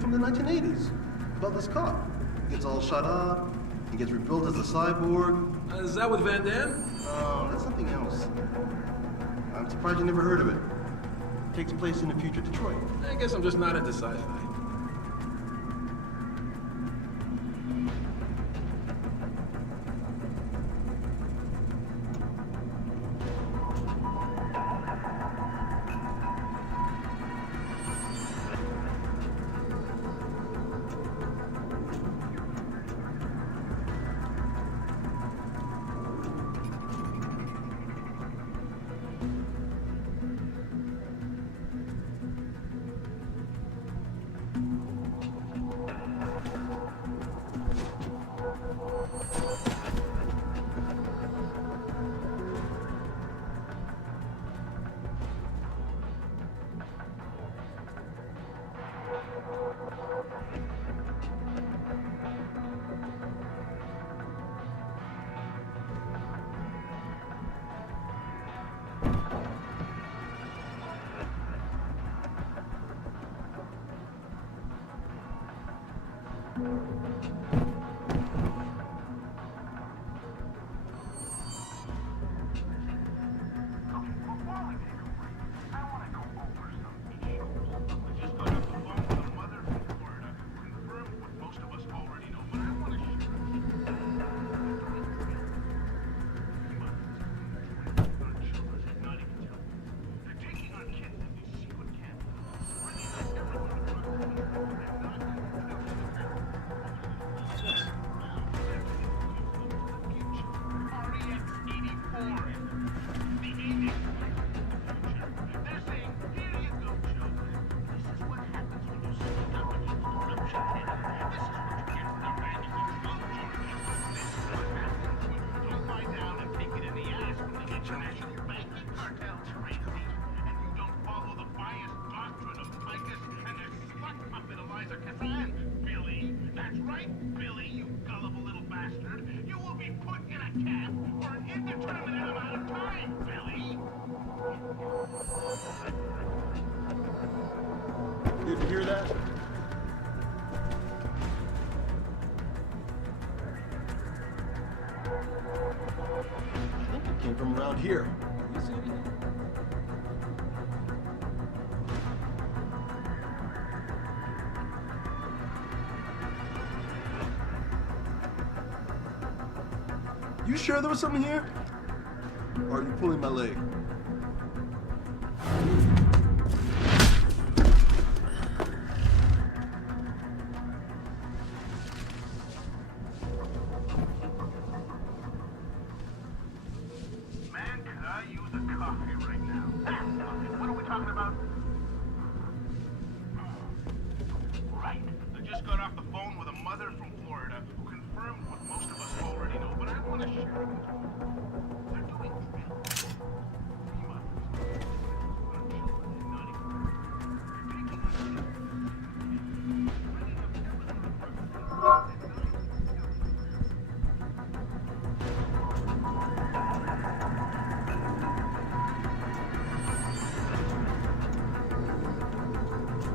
From the 1980s, about this cop. He gets all shut up, he gets rebuilt as a cyborg. Is that with Van Damme? Oh, that's something else. I'm surprised you never heard of it. It takes place in the future Detroit. I guess I'm just not into sci-fi. Did you hear that? I think it came from around here. You see anything? You sure there was something here? Or are you pulling my leg? Man, could I use a coffee right now? What are we talking about? Right. I just got off the phone with a mother from Florida who confirmed what most of us already know, but I want to share it with you. They're doing real remothers. On children and not even. They're taking our children. Bringing up everything to perfect health and not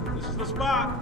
even This is the spot.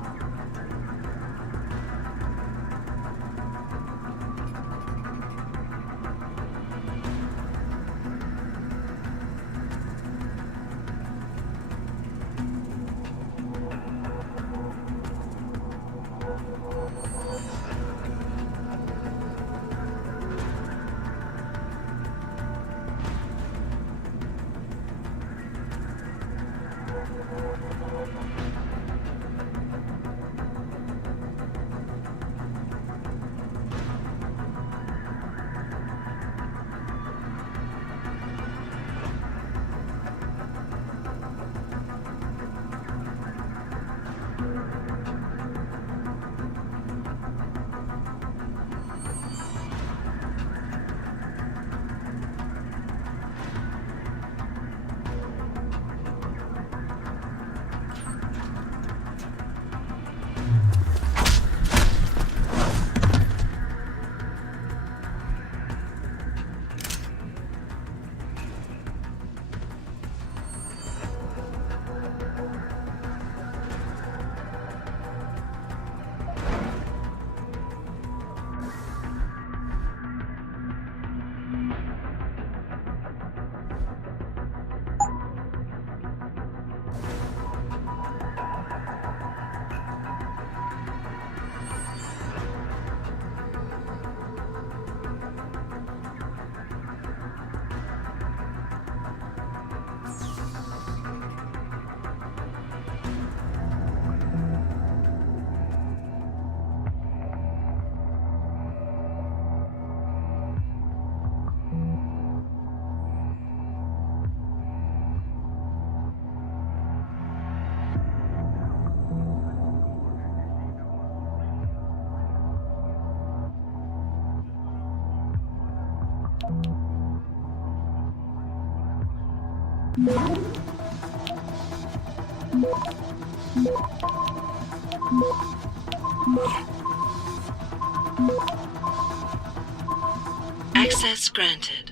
Access granted.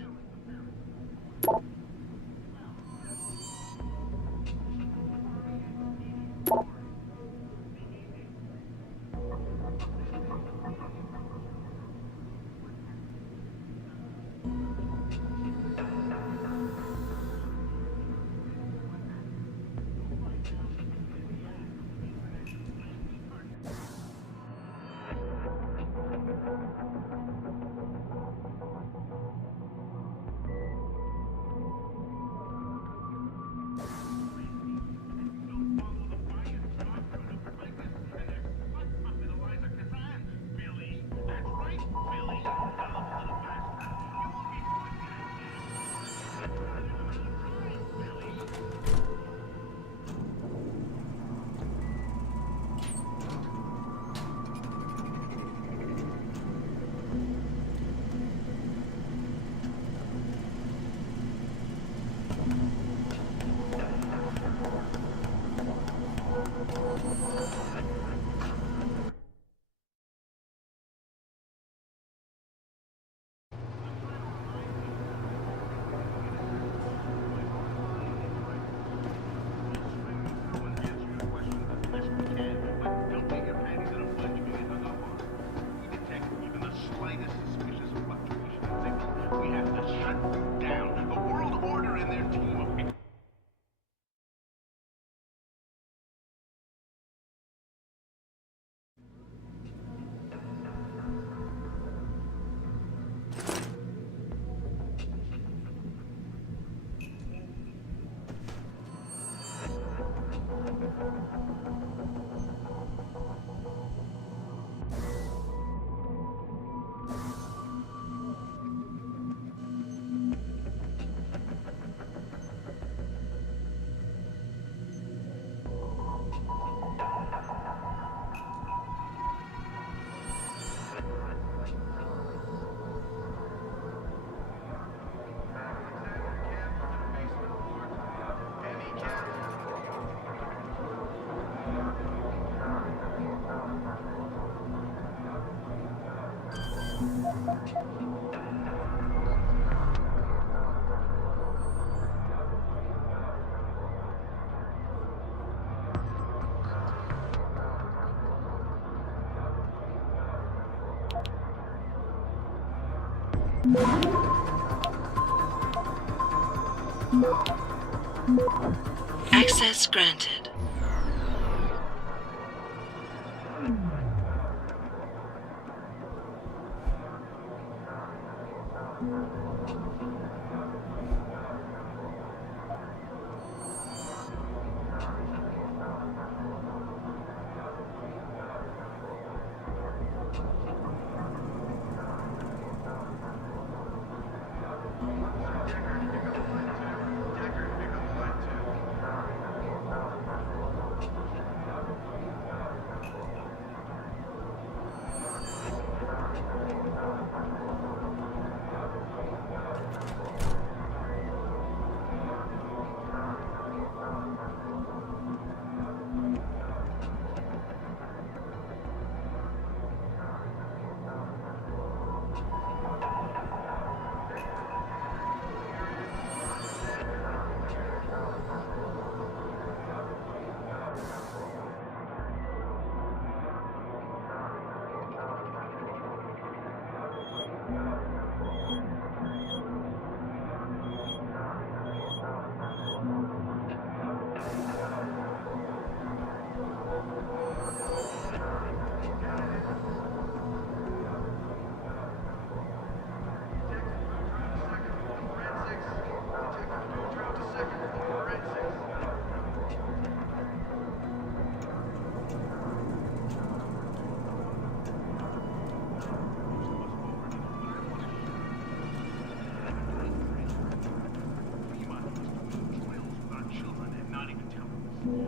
Access granted.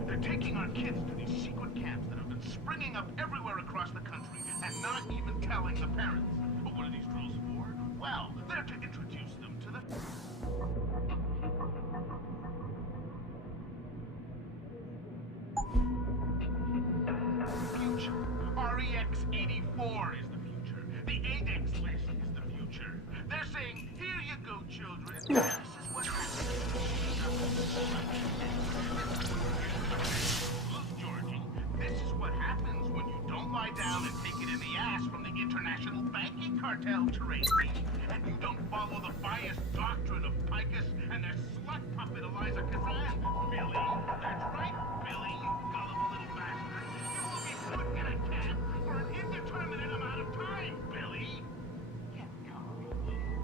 They're taking our kids to these secret camps that have been springing up everywhere across the country and not even telling the parents. But what are these drills for? Well, they're to introduce them to the future. REX 84 is the future. The ADEX list is the future. They're saying, here you go, children. This is what happens. Look, Georgie, this is what happens when you don't lie down and take it in the ass from the international banking cartel, Tracy. And you don't follow the biased doctrine of Picus and their slut puppet Eliza Kazan. Billy, that's right, Billy, you gullible little bastard. You will be put in a camp for an indeterminate amount of time, Billy. Get comfy, please.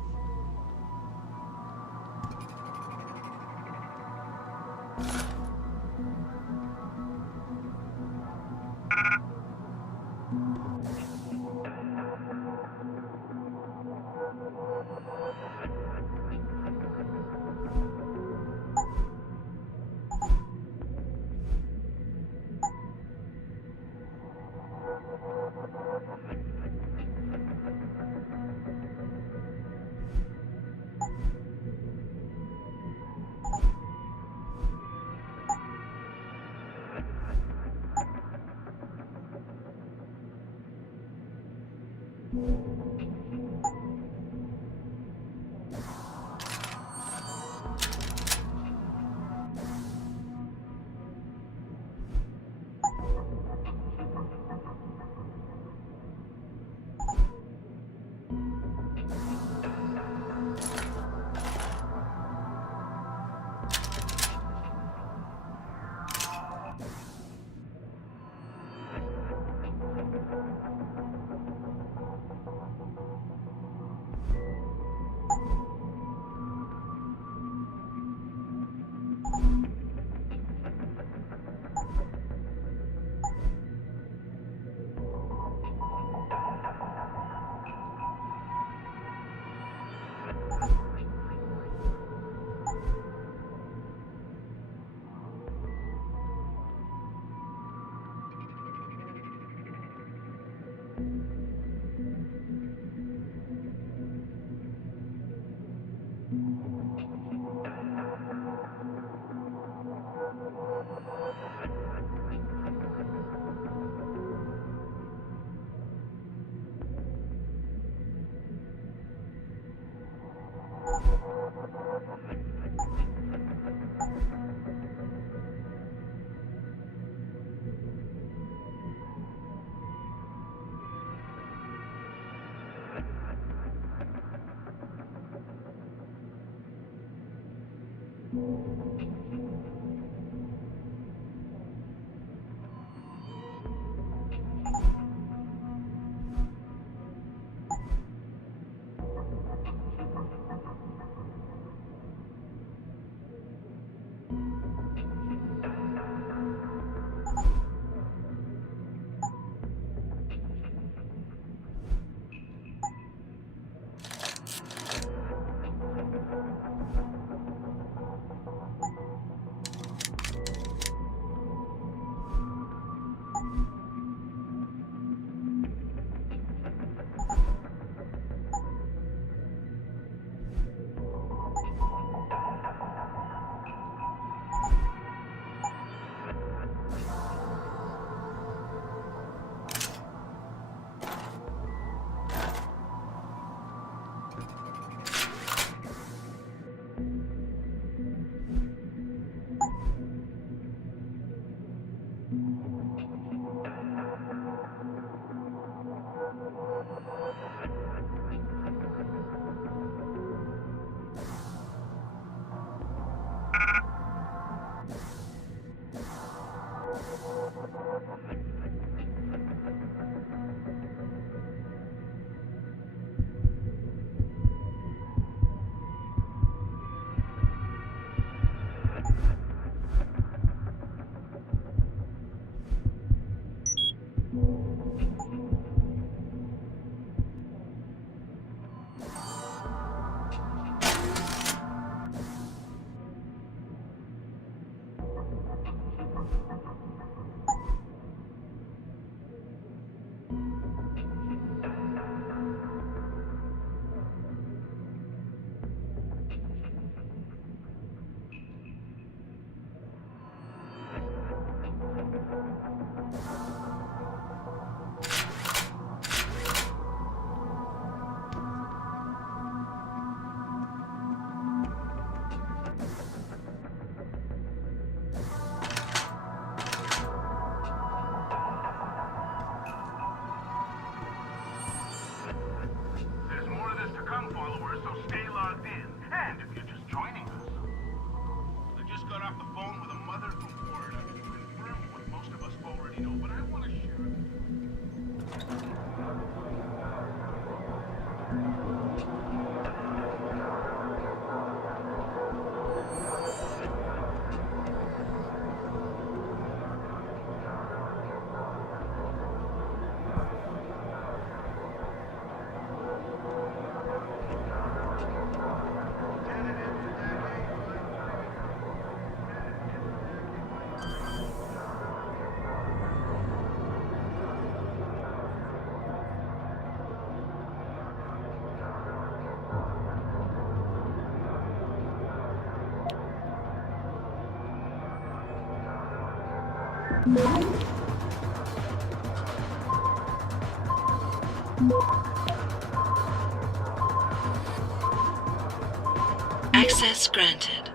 Access granted.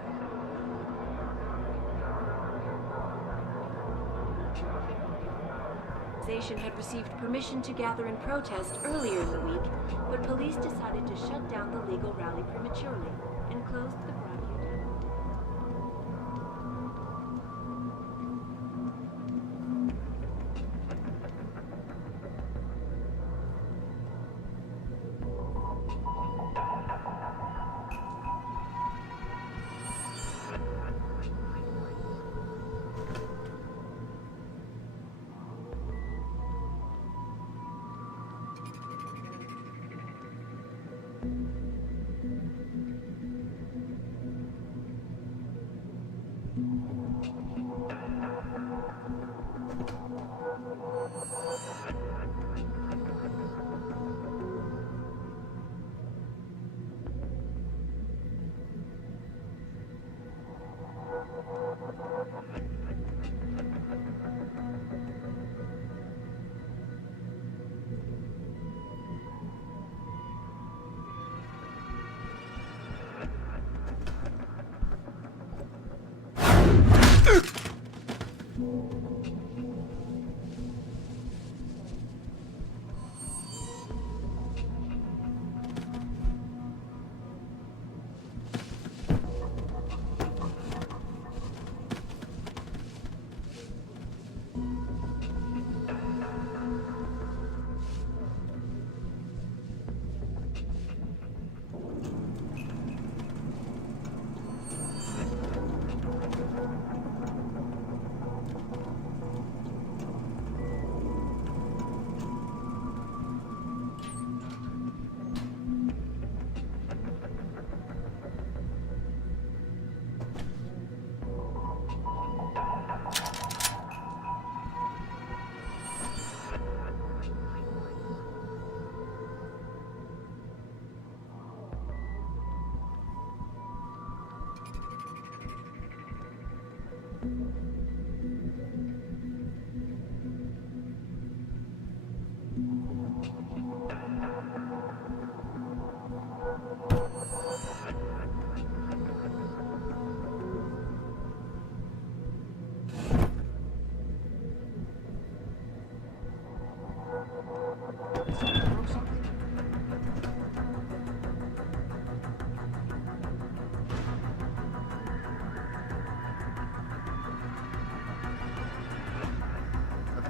Had received permission to gather and protest earlier in the week, but police decided to shut down the legal rally prematurely and closed the Broadview tunnel.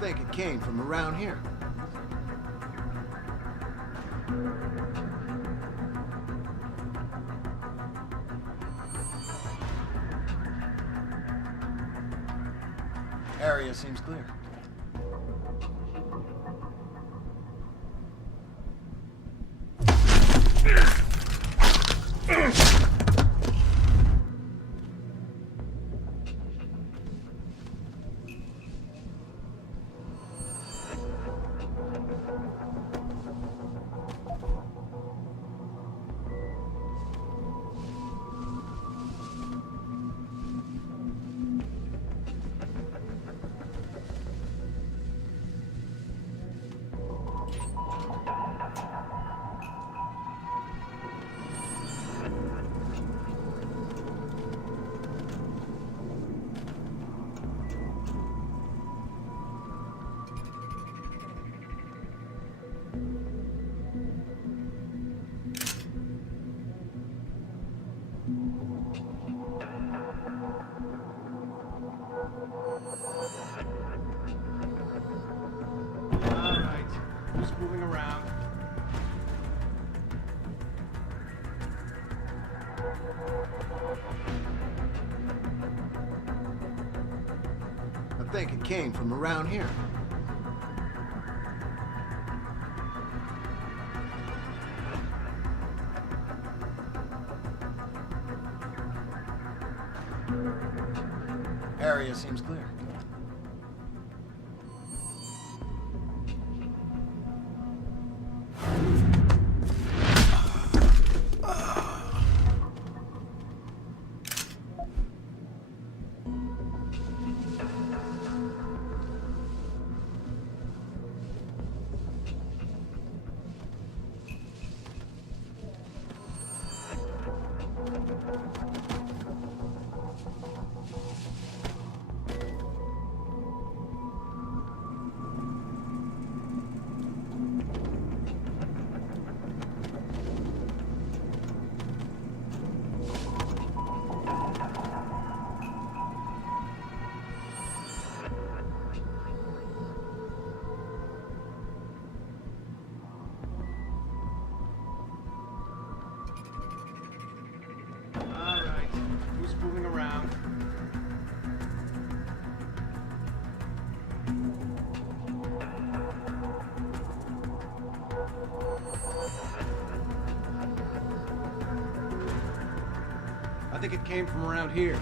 think it came from around here. Area seems clear. Alright, who's moving around? I think it came from around here. Area seems clear. Alright, who's moving around? I think it came from around here.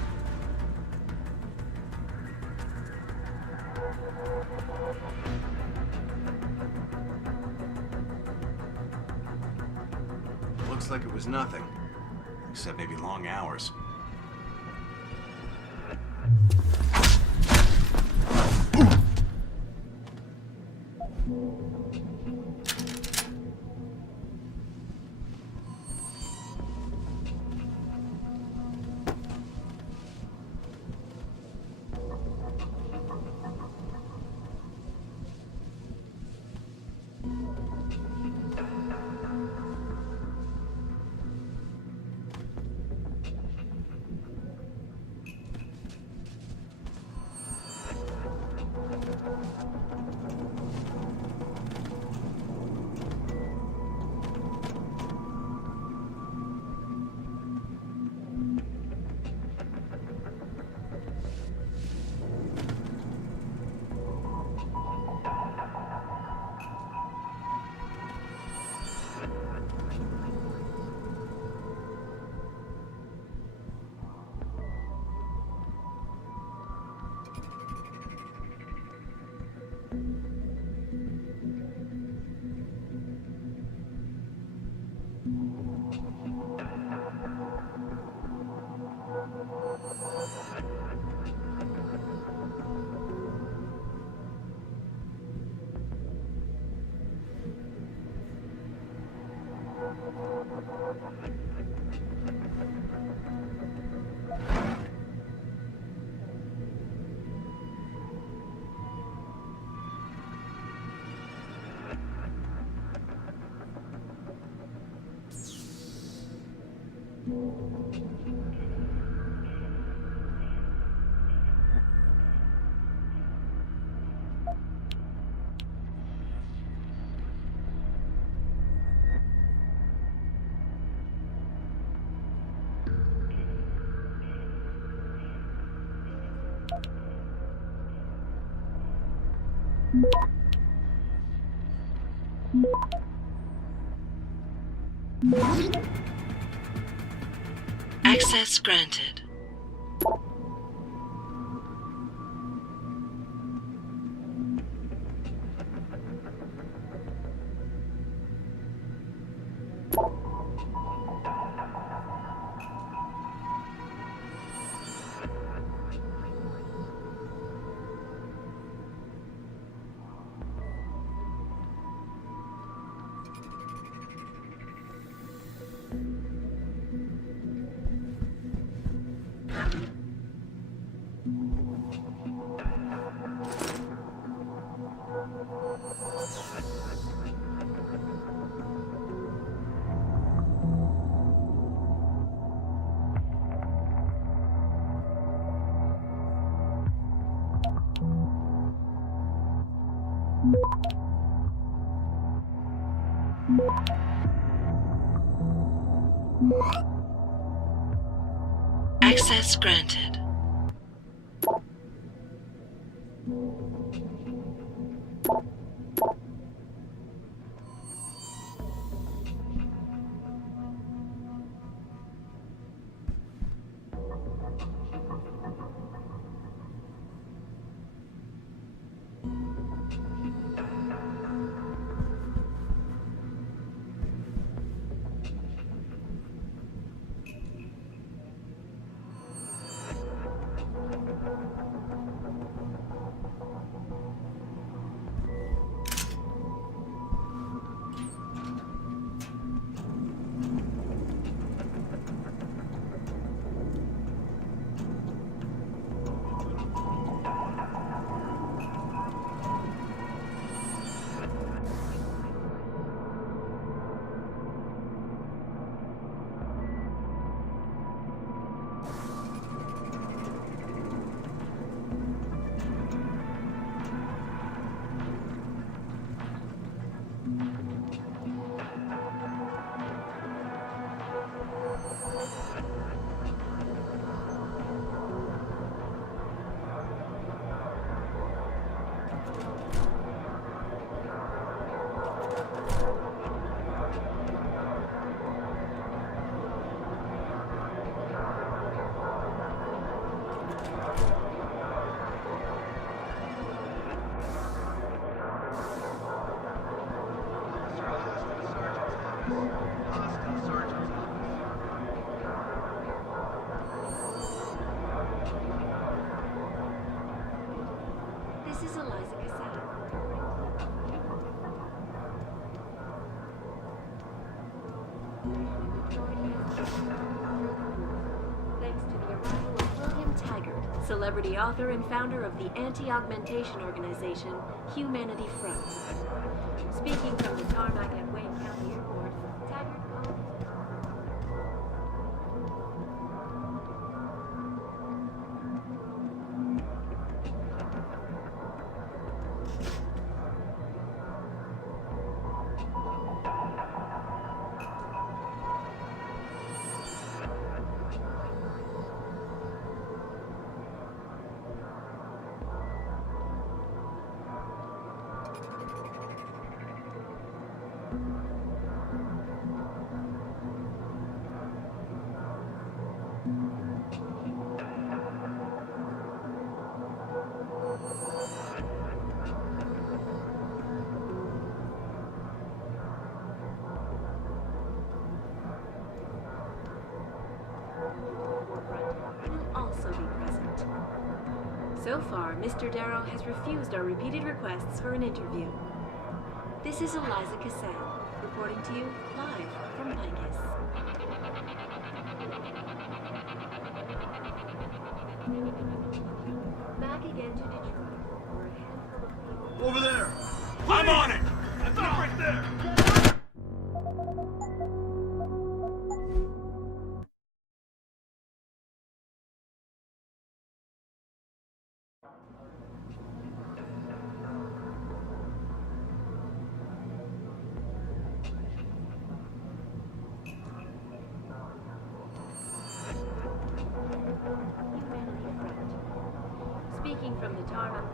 Looks like it was nothing. Except maybe long hours. Access granted. Access granted. This is Eliza Cassell. Thanks to the arrival of William Taggart, celebrity author and founder of the anti-augmentation organization Humanity Front. Speaking from the tarmac at Wayne County Airport, Taggart called... will also be present. So far, Mr. Darrow has refused our repeated requests for an interview. This is Eliza Cassell, reporting to you live from Picus. Back again to Detroit, where a handful of people... Over there! I'm on it! That's up right there! Humanity Front. Speaking from the tarmac.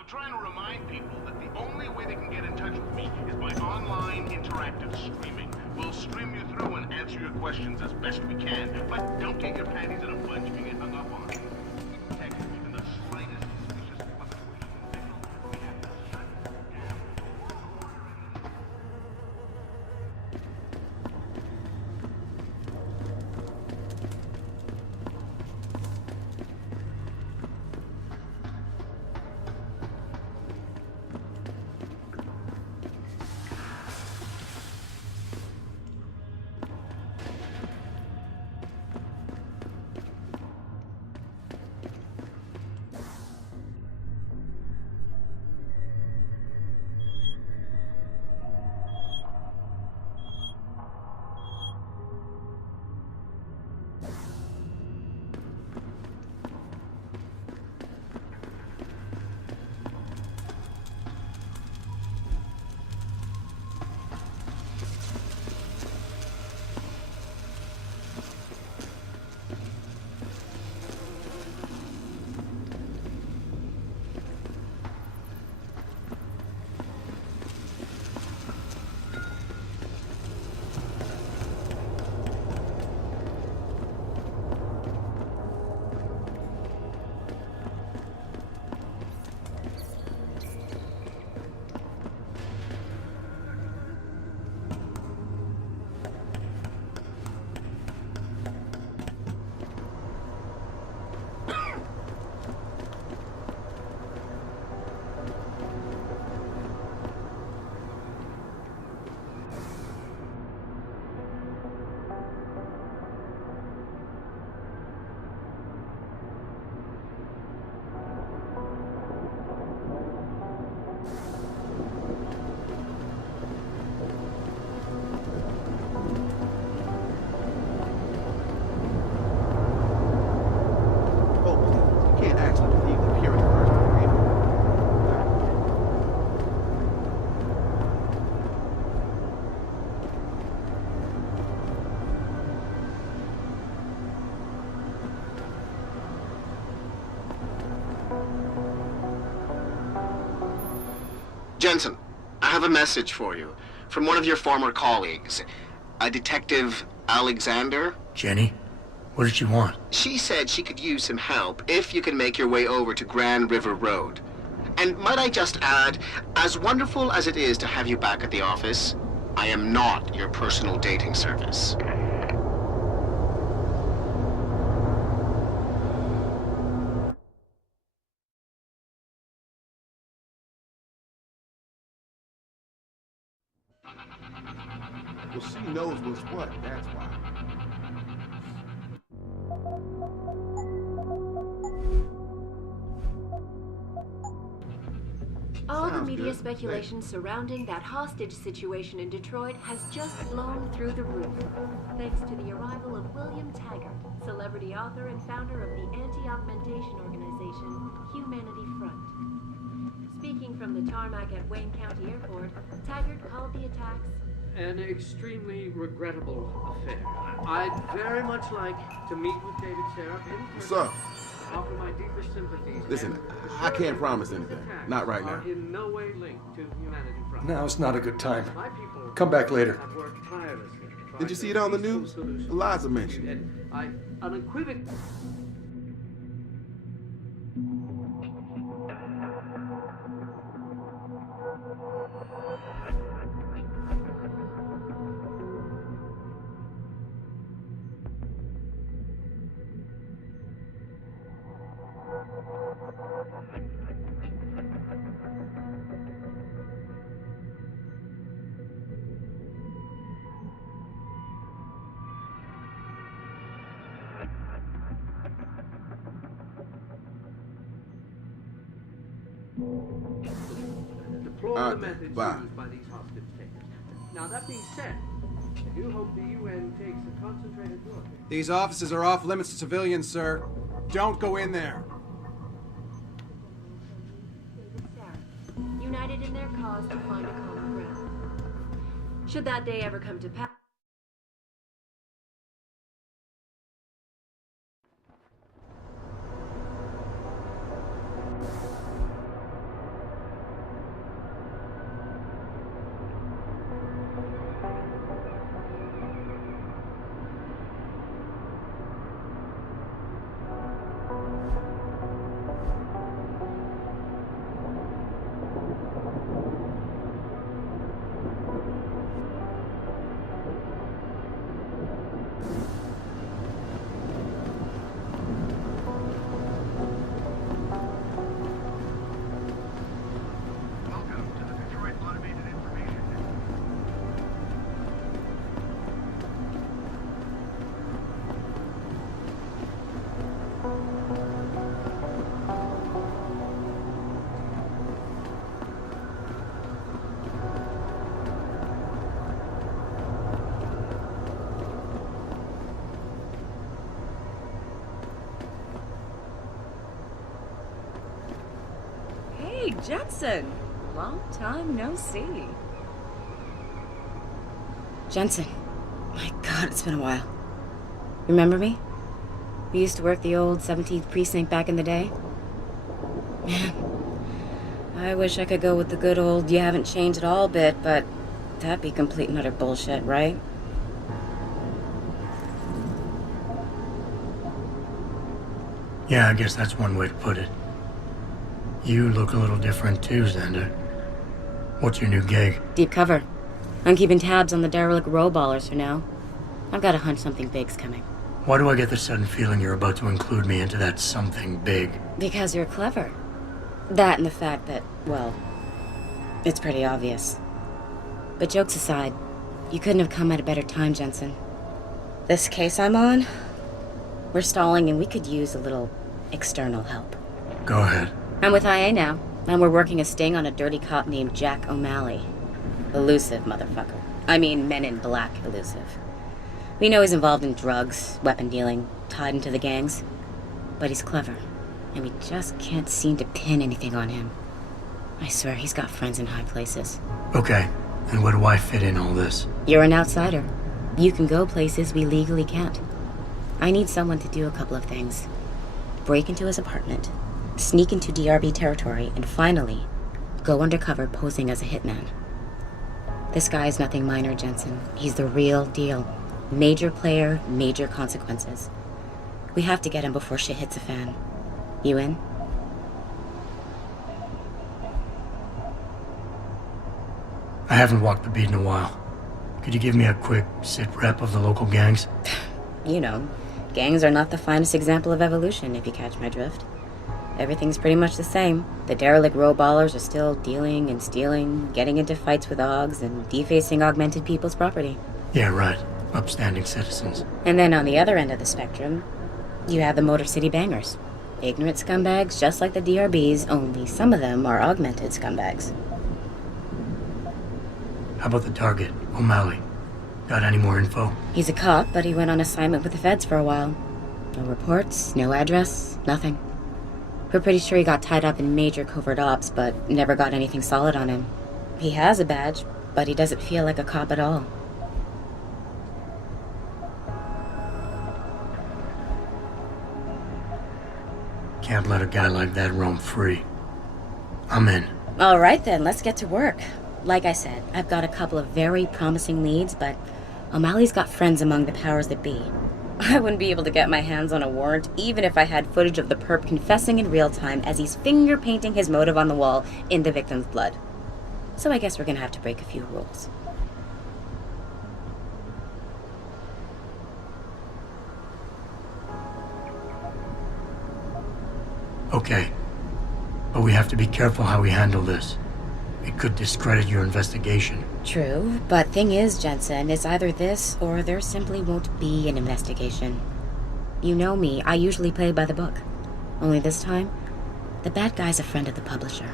I'm trying to remind people that the only way they can get in touch with me is by online interactive streaming. We'll stream you through and answer your questions as best we can, but don't get your panties in a bunch if you get hung up on. We can detect even the slightest suspicious fluctuation in signal, we have to shut it down. Oh, please. You can't actually believe the purity of personal agreement. Jensen, I have a message for you from one of your former colleagues, a Detective Alexander. Jenny, what did you want? She said she could use some help if you can make your way over to Grand River Road. And might I just add, as wonderful as it is to have you back at the office, I am not your personal dating service. Well, she knows what's what, that's why. All the Sounds media good. speculation surrounding that hostage situation in Detroit has just blown through the roof, thanks to the arrival of William Taggart, celebrity author and founder of the anti-augmentation organization Humanity Front. Speaking from the tarmac at Wayne County Airport, Taggart called the attacks an extremely regrettable affair. I'd very much like to meet with David Sheriff in person. What's up? Offer my deepest sympathies. Listen, and I assure can't him promise that anything. these attacks Not right now. are in no way linked to Humanity Front. Now it's not a good time. My people Come back later. have worked tirelessly to Did you find see a it on the peaceful news? solution. Eliza mentioned it. And I unequivocally... deplore the methods bye. used by these hostage takers. Now, that being said, I do hope the UN takes a concentrated look. These offices are off limits to civilians, sir. Don't go in there. David Sarah, united in their cause to find a common ground. Should that day ever come to pass, Jensen! Long time no see. Jensen. My God, it's been a while. Remember me? We used to work the old 17th precinct back in the day. Man, I wish I could go with the good old you haven't changed at all bit, but that'd be complete and utter bullshit, right? Yeah, I guess that's one way to put it. You look a little different too, Xander. What's your new gig? Deep cover. I'm keeping tabs on the derelict row ballers for now. I've got a hunch something big's coming. Why do I get the sudden feeling you're about to include me into that something big? Because you're clever. That and the fact that, well, it's pretty obvious. But jokes aside, you couldn't have come at a better time, Jensen. This case I'm on, we're stalling and we could use a little external help. Go ahead. I'm with IA now, and we're working a sting on a dirty cop named Jack O'Malley. Elusive motherfucker. I mean, Men in Black elusive. We know he's involved in drugs, weapon dealing, tied into the gangs. But he's clever, and we just can't seem to pin anything on him. I swear he's got friends in high places. Okay, and where do I fit in all this? You're an outsider. You can go places we legally can't. I need someone to do a couple of things. Break into his apartment, sneak into DRB territory, and finally, go undercover posing as a hitman. This guy is nothing minor, Jensen. He's the real deal. Major player, major consequences. We have to get him before shit hits the fan. You in? I haven't walked the beat in a while. Could you give me a quick sit-rep of the local gangs? You know, gangs are not the finest example of evolution, if you catch my drift. Everything's pretty much the same. The derelict row ballers are still dealing and stealing, getting into fights with OGs, and defacing augmented people's property. Yeah, right. Upstanding citizens. And then on the other end of the spectrum, you have the Motor City Bangers. Ignorant scumbags just like the DRBs, only some of them are augmented scumbags. How about the target, O'Malley? Got any more info? He's a cop, but he went on assignment with the feds for a while. No reports, no address, nothing. We're pretty sure he got tied up in major covert ops, but never got anything solid on him. He has a badge, but he doesn't feel like a cop at all. Can't let a guy like that roam free. I'm in. All right then, let's get to work. Like I said, I've got a couple of very promising leads, but O'Malley's got friends among the powers that be. I wouldn't be able to get my hands on a warrant, even if I had footage of the perp confessing in real time as he's finger painting his motive on the wall in the victim's blood. So I guess we're gonna have to break a few rules. Okay. But we have to be careful how we handle this. It could discredit your investigation. True, but thing is, Jensen, it's either this or there simply won't be an investigation. You know me, I usually play by the book. Only this time, the bad guy's a friend of the publisher.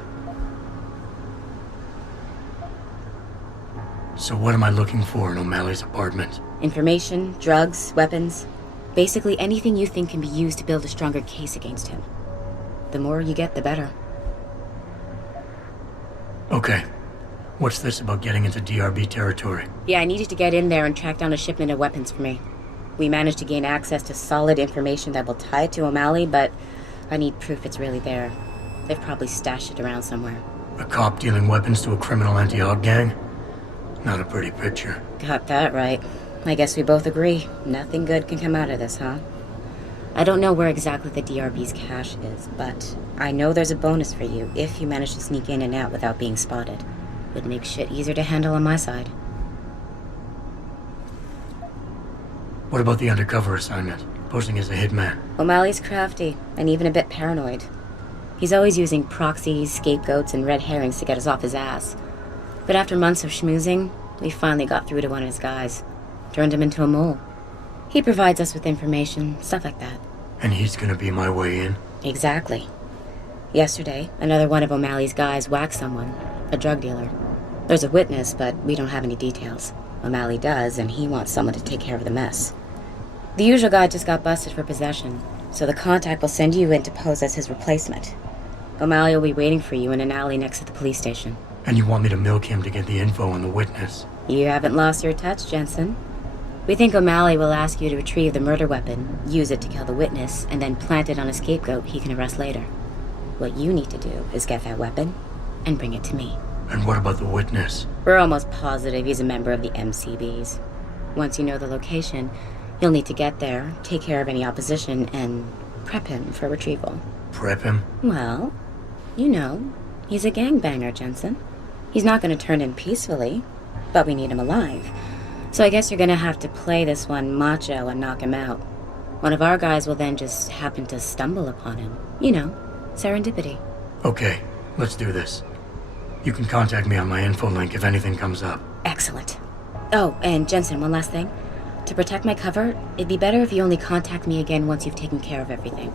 So what am I looking for in O'Malley's apartment? Information, drugs, weapons. Basically anything you think can be used to build a stronger case against him. The more you get, the better. Okay. What's this about getting into DRB territory? Yeah, I needed to get in there and track down a shipment of weapons for me. We managed to gain access to solid information that will tie it to O'Malley, but I need proof it's really there. They've probably stashed it around somewhere. A cop dealing weapons to a criminal anti-Aug gang? Not a pretty picture. Got that right. I guess we both agree. Nothing good can come out of this, huh? I don't know where exactly the DRB's cache is, but I know there's a bonus for you if you manage to sneak in and out without being spotted. Would make shit easier to handle on my side. What about the undercover assignment? Posting as a hitman? O'Malley's crafty, and even a bit paranoid. He's always using proxies, scapegoats, and red herrings to get us off his ass. But after months of schmoozing, we finally got through to one of his guys. Turned him into a mole. He provides us with information, stuff like that. And he's gonna be my way in? Exactly. Yesterday, another one of O'Malley's guys whacked someone, a drug dealer. There's a witness, but we don't have any details. O'Malley does, and he wants someone to take care of the mess. The usual guy just got busted for possession, so the contact will send you in to pose as his replacement. O'Malley will be waiting for you in an alley next to the police station. And you want me to milk him to get the info on the witness? You haven't lost your touch, Jensen. We think O'Malley will ask you to retrieve the murder weapon, use it to kill the witness, and then plant it on a scapegoat he can arrest later. What you need to do is get that weapon and bring it to me. And what about the witness? We're almost positive he's a member of the MCBs. Once you know the location, you'll need to get there, take care of any opposition, and prep him for retrieval. Prep him? Well, you know, he's a gangbanger, Jensen. He's not going to turn in peacefully, but we need him alive. So I guess you're going to have to play this one macho and knock him out. One of our guys will then just happen to stumble upon him. You know, serendipity. Okay, let's do this. You can contact me on my info link if anything comes up. Excellent. Oh, and Jensen, one last thing. To protect my cover, it'd be better if you only contact me again once you've taken care of everything.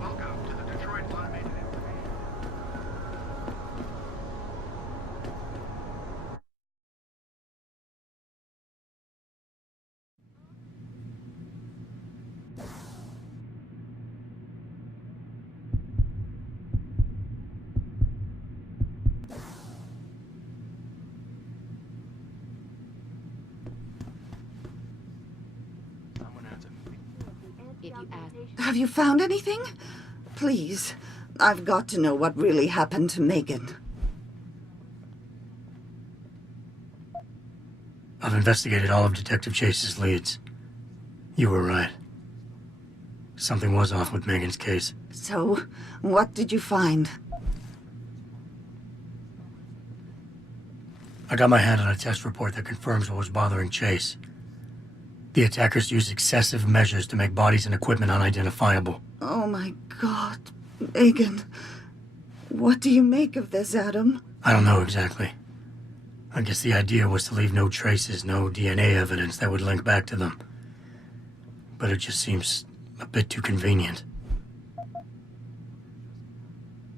Welcome to the Detroit Automated Information. Have you found anything? Please, I've got to know what really happened to Megan. I've investigated all of Detective Chase's leads. You were right. Something was off with Megan's case. So, what did you find? I got my hand on a test report that confirms what was bothering Chase. The attackers used excessive measures to make bodies and equipment unidentifiable. Oh my God, Megan. What do you make of this, Adam? I don't know exactly. I guess the idea was to leave no traces, no DNA evidence that would link back to them. But it just seems a bit too convenient.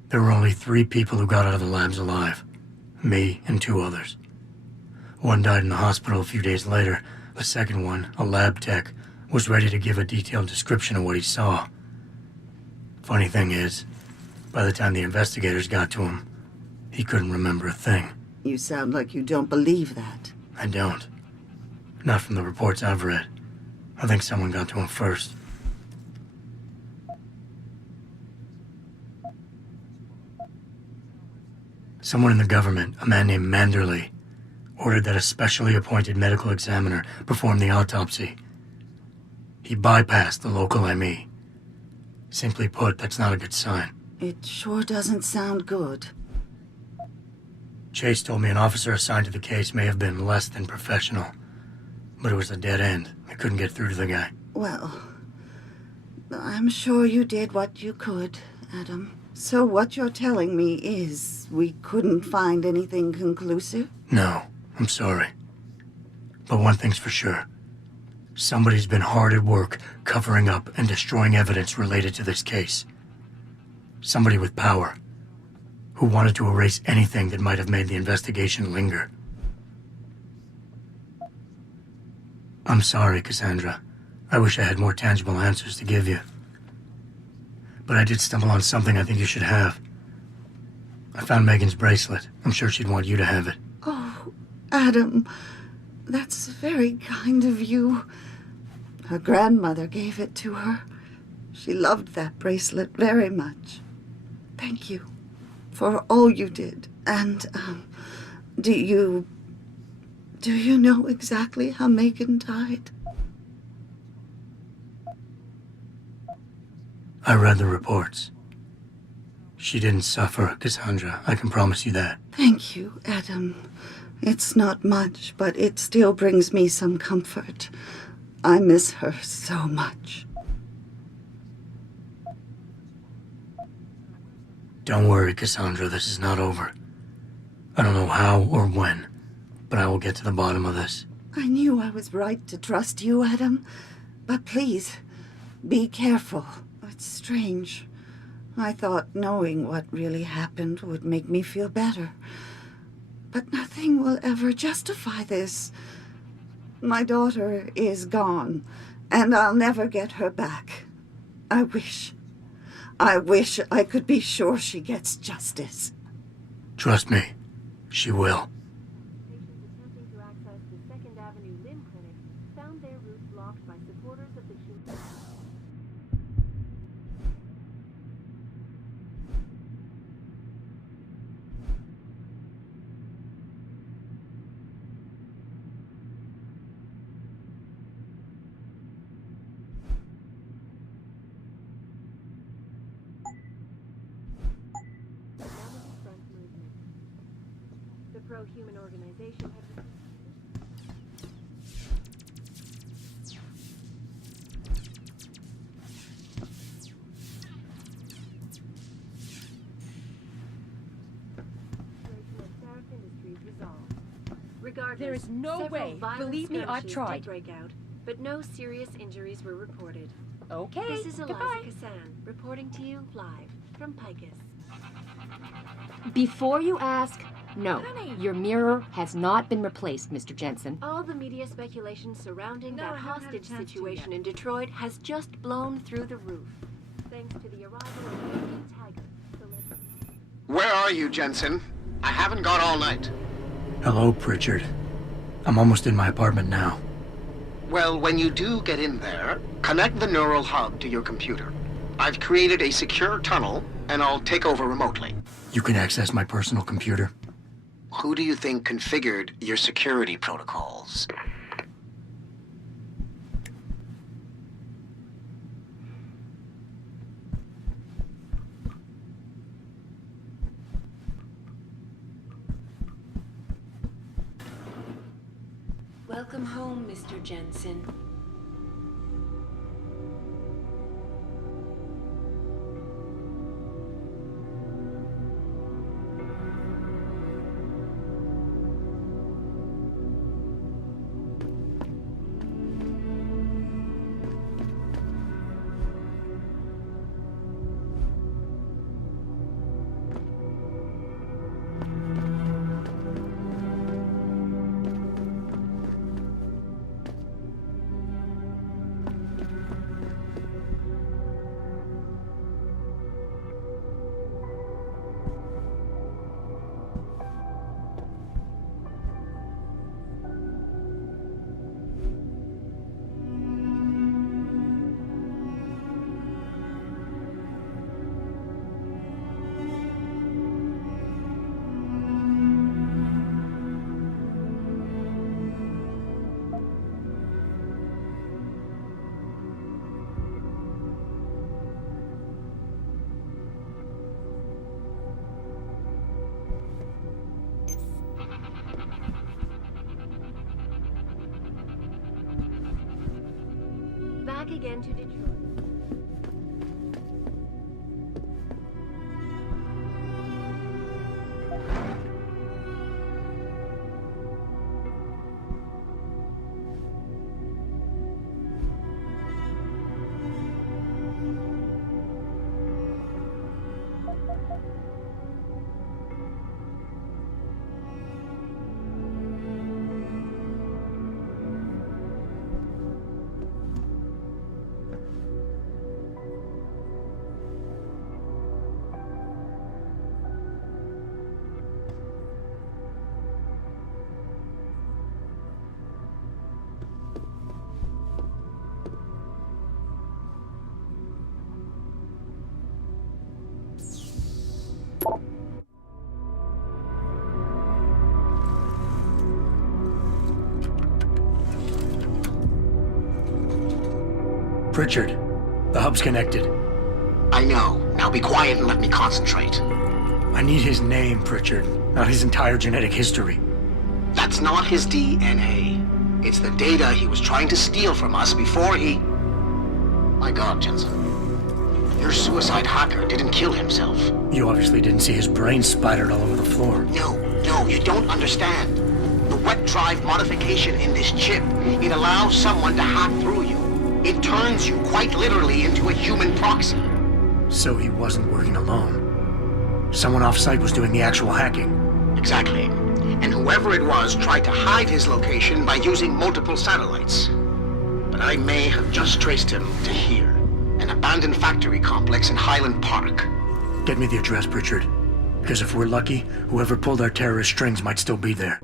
There were only 3 people who got out of the labs alive. Me and 2 others. One died in the hospital a few days later. The second one, a lab tech, was ready to give a detailed description of what he saw. Funny thing is, by the time the investigators got to him, he couldn't remember a thing. You sound like you don't believe that. I don't. Not from the reports I've read. I think someone got to him first. Someone in the government, a man named Manderley, ordered that a specially appointed medical examiner perform the autopsy. He bypassed the local ME. Simply put, that's not a good sign. It sure doesn't sound good. Chase told me an officer assigned to the case may have been less than professional, but it was a dead end. I couldn't get through to the guy. Well, I'm sure you did what you could, Adam. So what you're telling me is we couldn't find anything conclusive? No, I'm sorry. But one thing's for sure. Somebody's been hard at work covering up and destroying evidence related to this case. Somebody with power, who wanted to erase anything that might have made the investigation linger. I'm sorry, Cassandra. I wish I had more tangible answers to give you. But I did stumble on something I think you should have. I found Megan's bracelet. I'm sure she'd want you to have it. Oh, Adam, that's very kind of you. Her grandmother gave it to her. She loved that bracelet very much. Thank you for all you did. And, do you know exactly how Megan died? I read the reports. She didn't suffer, Cassandra. I can promise you that. Thank you, Adam. It's not much, but it still brings me some comfort. I miss her so much. Don't worry, Cassandra. This is not over. I don't know how or when, but I will get to the bottom of this. I knew I was right to trust you, Adam. But please, be careful. It's strange. I thought knowing what really happened would make me feel better. But nothing will ever justify this. My daughter is gone, and I'll never get her back. I wish I could be sure she gets justice. Trust me, she will. Patients attempting to access the Second Avenue Limb Clinic found their route blocked by supporters of the shooting. The pro-human organization had... Regardless, There is no several way. violent Believe me, I've skirmishes tried. did break out, but no serious injuries were reported. Okay, This is Eliza goodbye. Kassan, reporting to you live from Picus. Before you ask, no. Your mirror has not been replaced, Mr. Jensen. All the media speculation surrounding No, I that haven't had a hostage chance to situation yet. in Detroit has just blown through the roof, thanks to the arrival of William Taggart, celebrity. Where are you, Jensen? I haven't got all night. Hello, Pritchard. I'm almost in my apartment now. Well, when you do get in there, connect the neural hub to your computer. I've created a secure tunnel, and I'll take over remotely. You can access my personal computer. Who do you think configured your security protocols? Welcome home, Mr. Jensen. Back again to Detroit. Pritchard, the hub's connected. I know. Now be quiet and let me concentrate. I need his name, Pritchard, not his entire genetic history. That's not his DNA. It's the data he was trying to steal from us before he... My God, Jensen. Your suicide hacker didn't kill himself. You obviously didn't see his brain splattered all over the floor. No, No, you don't understand. The wet drive modification in this chip, it allows someone to hack through you. It turns you quite literally into a human proxy. So he wasn't working alone. Someone off-site was doing the actual hacking. Exactly. And whoever it was tried to hide his location by using multiple satellites. But I may have just traced him to here, an abandoned factory complex in Highland Park. Get me the address, Pritchard. Because if we're lucky, whoever pulled our terrorist strings might still be there.